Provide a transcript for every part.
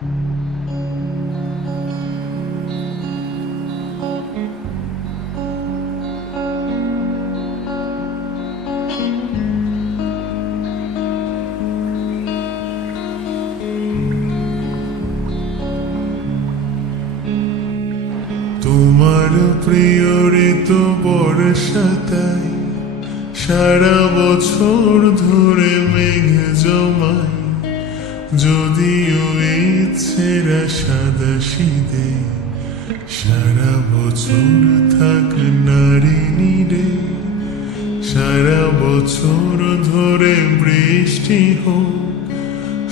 তোমার প্রিয় ঋতু বর্ষাতাই সারা বছর ধরে মেঘ জমায়, যদিও ইচ্ছেরা সাদা শীতে সারা বছর থাক নারী নিরে। সারা বছর ধরে বৃষ্টি হোক,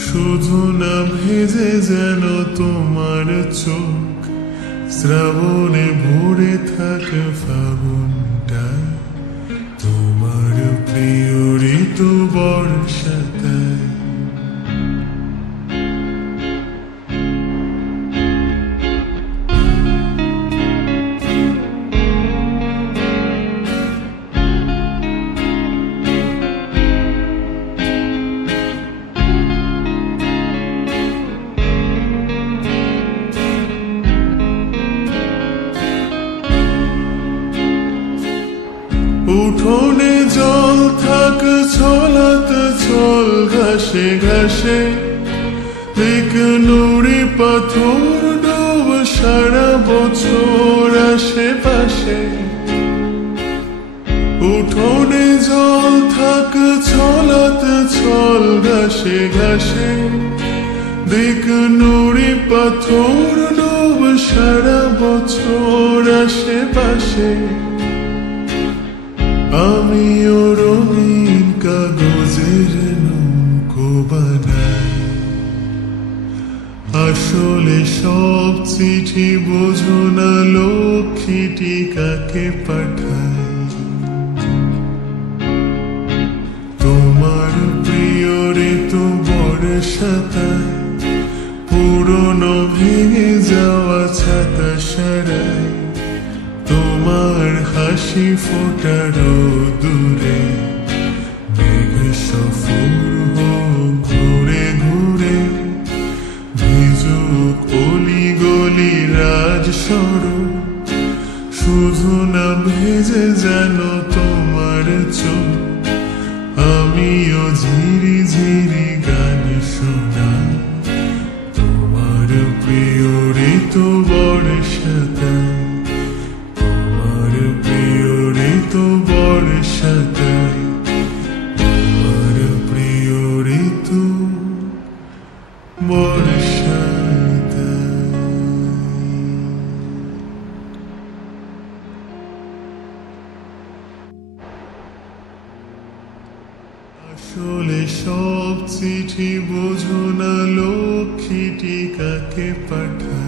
শুধু না ভেজে যেন তোমার চোখ। শ্রাবণে ভরে থাকে ফাগুনটা, তোমার প্রিয় ঋতু বর্ষাতাই। উঠোনে জল থাক ছলাত ছল ঘাসে ঘাসে, এক নুড়ি পাথর ডোব সারা বছর আশেপাশে। উঠোনে জল থাক ছলাত ছল ঘাসে ঘাসে, দেখ নুড়ি পাথর ডোব সারা বছর আশেপাশে। আমিও রঙিন কাগজের নৌকো বানাই, আসলে সব চিঠি বোঝো না লক্ষ্মীটি কাকে পাঠাই। তোমার প্রিয় ঋতু বর্ষাতাই, পুরনো ভেঙে যাওয়া ছাতা সারাই। তোমার হাসি ফোটার দূরে মেঘ সফর হোক ঘুরে ঘুরে, ভিজুক অলি গলি রাজ সড়ক, শুধু না ভেজে যেন তোমার চোখ। আমিও ঝিরি ঝিরি গান শোনাই, তোমার প্রিয় ঋতু বর্ষাতাই। ঋতু বর্ষাতাই, তোমার প্রিয় ঋতু বর্ষাতাই। আসলে সব চিঠি বোঝো না লক্ষ্মীটি কাকে পাঠায়।